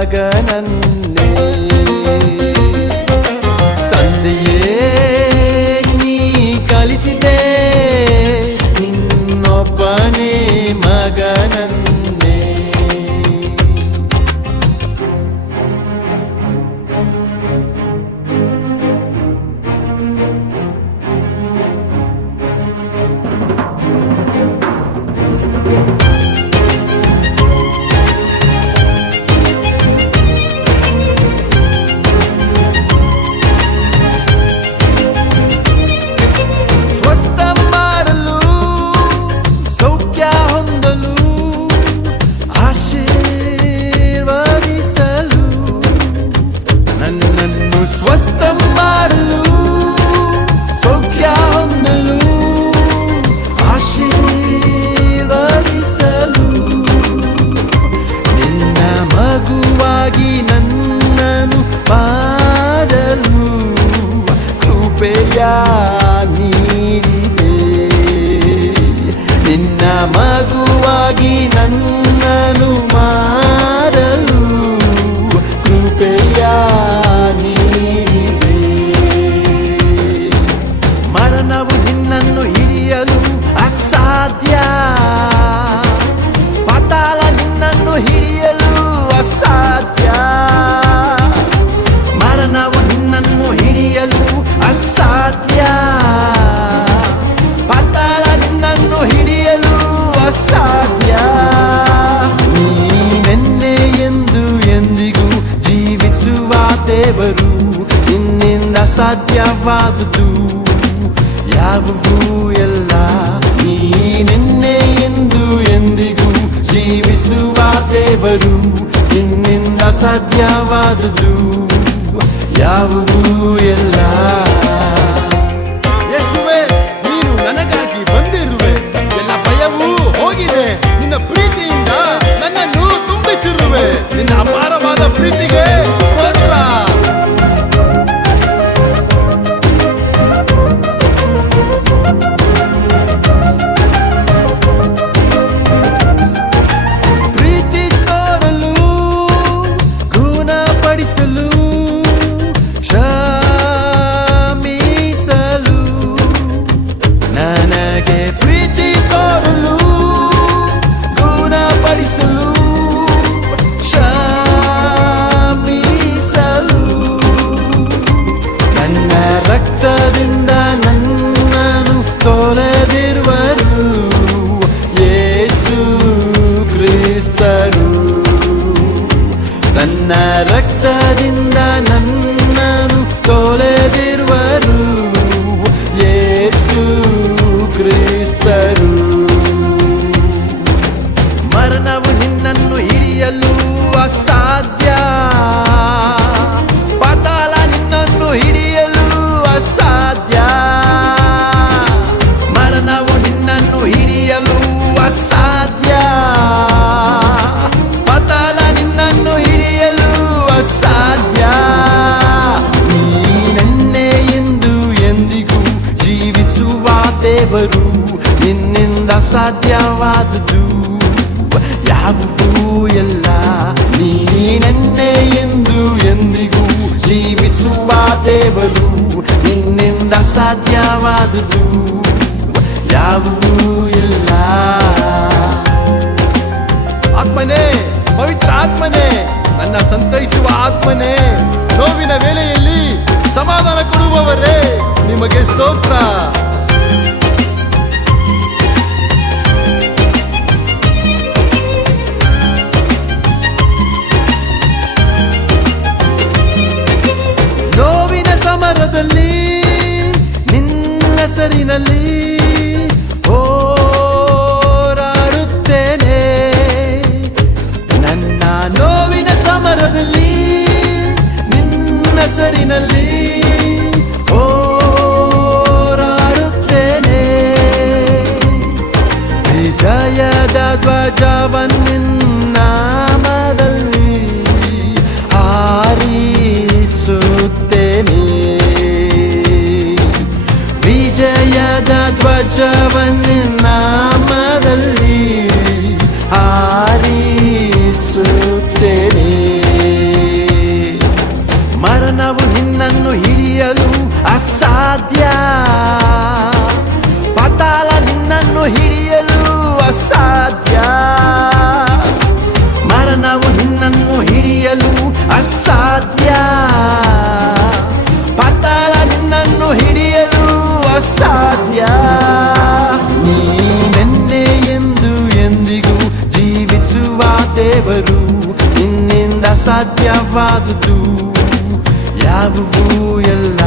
ಮಗನನ್ನೇ ತಂದೆಯೇ ನೀ ಕಲಿಸಿದೆ ನಿನ್ನೊಬ್ಬನೇ ಮಗನನ್ನೇ. ಸ್ವಸ್ಥ ಮಾಡಲು ಸೌಖ್ಯ ಹೊಂದಲು ಆಶೀರ್ವದಿಸಲು ನಿನ್ನ ಮಗುವಾಗಿ ನನ್ನನ್ನು ಮಾಡಲು ಕೃಪೆಯ ನೀಡಿದೆ. ನಿನ್ನ ಮಗುವಾಗಿ ನನ್ನನ್ನು ಮಾಡಲು ಕೃಪೆಯ ಮರಣವು ನಿನ್ನನ್ನು ಹಿಡಿಯಲು ಅಸಾಧ್ಯ, ಪಾತಾಳ ನಿನ್ನನ್ನು ಹಿಡಿಯಲು ಅಸಾಧ್ಯ. ಮರಣವು ನಿನ್ನನ್ನು ಹಿಡಿಯಲು ಅಸಾಧ್ಯ, ಪಾತಾಳ ನಿನ್ನನ್ನು ಹಿಡಿಯಲು ಅಸಾಧ್ಯ. ನೀನೆನ್ನೆ ಎಂದು ಎಂದಿಗೂ ಜೀವಿಸುವ ದೇವರು, ನಿನ್ನಿಂದ ಸಾಧ್ಯವಾದುದು ಯಾವುವೂ ಎಲ್ಲ. ನೀನೆನ್ನೆ ಎಂದು ಎಂದಿಗೂ ಜೀವಿಸುವ ದೇವರು, ನಿನ್ನಿಂದ ಸಾಧ್ಯವಾದುದು ಯಾವುವೂ ಎಲ್ಲ. ಯೇಸುವೇ, ನೀನು ನನಗಾಗಿ ಬಂದಿರುವೆ, ಎಲ್ಲ ಭಯವೂ ಹೋಗಿದೆ, ನಿನ್ನ ಪ್ರೀತಿಯಿಂದ ನನ್ನನ್ನು ತುಂಬಿಸಿರುವೆ. ನಿನ್ನ ಅಪಾರವಾದ ಪ್ರೀತಿಗೆ ಸ್ತೋತ್ರ. ಪ್ರೀತಿ ತೋರಲು ಗುಣಪಡಿಸಲು ಕ್ಷಮಿಸಲು ನನಗೆ ಪ್ರೀತಿ ತೋರಲು ಗುಣಪಡಿಸಲು ಕ್ಷಮಿಸಲು ನನ್ನ ರಕ್ತದಿಂದ ನನ್ನನ್ನು ತೊಳೆದಿರುವರು ಯೇಸು ಕ್ರಿಸ್ತರು. ತನ್ನ ರಕ್ತದಿಂದ ನನ್ನನ್ನು ತೊಳೆದಿರುವರು ಯೇಸು ಕ್ರಿಸ್ತರು. ಮರಣವು ನಿನ್ನನ್ನು ಹಿಡಿಯಲು ಅಸಾಧ್ಯ, ಪಾತಾಳ ನಿನ್ನನ್ನು ಹಿಡಿಯಲು ಅಸಾಧ್ಯ. ಮರಣವು ನಿನ್ನನ್ನು ಹಿಡಿಯಲು ಅಸಾಧ್ಯ, ಪಾತಾಳ ನಿನ್ನನ್ನು ಹಿಡಿಯಲು ಅಸಾಧ್ಯ. ನೀನೆನ್ನೆ ಎಂದು ಎಂದಿಗೂ ಜೀವಿಸುವ ದೇವರು, ನಿನ್ನಿಂದ ಸಾಧ್ಯವಾದುದು ಯಾವುವೂ ಎಲ್ಲ. ನೀನೆನ್ನೆ ಎಂದು ಎಂದಿಗೂ ಜೀವಿಸುವ ದೇವರು, ನಿನ್ನಿಂದ ಸಾಧ್ಯವಾದುದು ಯಾವುವೂ ಇಲ್ಲ. ಆತ್ಮನೇ, ಪವಿತ್ರ ಆತ್ಮನೇ, ನನ್ನ ಸಂತೈಸುವ ಆತ್ಮನೇ, ನೋವಿನ ವೇಳೆಯಲ್ಲಿ ಸಮಾಧಾನ ಕೊಡುವವರೇ, ನಿಮಗೆ ಸ್ತೋತ್ರ. ನೋವಿನ ಸಮರದಲ್ಲಿ ನಿನ್ನ ಹೆಸರಿನಲ್ಲಿ ಹೋರಾಡುತ್ತೇನೆ. ನನ್ನ ನೋವಿನ ಸಮರದಲ್ಲಿ ನಿನ್ನ ಹೆಸರಿನಲ್ಲಿ ಹೋರಾಡುತ್ತೇನೆ. ವಿಜಯದ ಧ್ವಜವನ್ನಾಮದಲ್ಲಿ ಹಾರಿಸುತ್ತೇನೆ. ವಿಜಯದ ಧ್ವಜವನ್ನಾಮದಲ್ಲಿ ಹಾರಿಸುತ್ತೇನೆ. ಅಸಾಧ್ಯ ಪಾತಾಳ ನಿನ್ನನ್ನು ಹಿಡಿಯಲು ಅಸಾಧ್ಯ ನೀನೆನ್ನೆ ಎಂದು ಎಂದಿಗೂ ಜೀವಿಸುವ ದೇವರು ನಿನ್ನಿಂದ ಸಾಧ್ಯವಾದುದು ಯಾವುವೂ ಎಲ್ಲ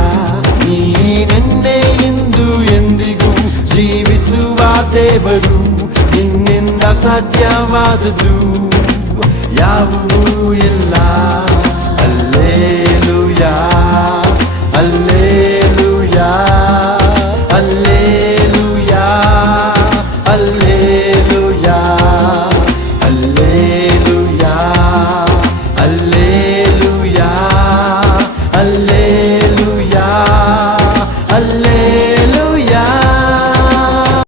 ನೀನೆನ್ನೆ ಎಂದು ಎಂದಿಗೂ ಜೀವಿಸುವ ದೇವರು ನಿನ್ನಿಂದ ಸಾಧ್ಯವಾದುದು ಯಾವುವೂ ಇಲ್ಲ ಅಲ್ಲೇ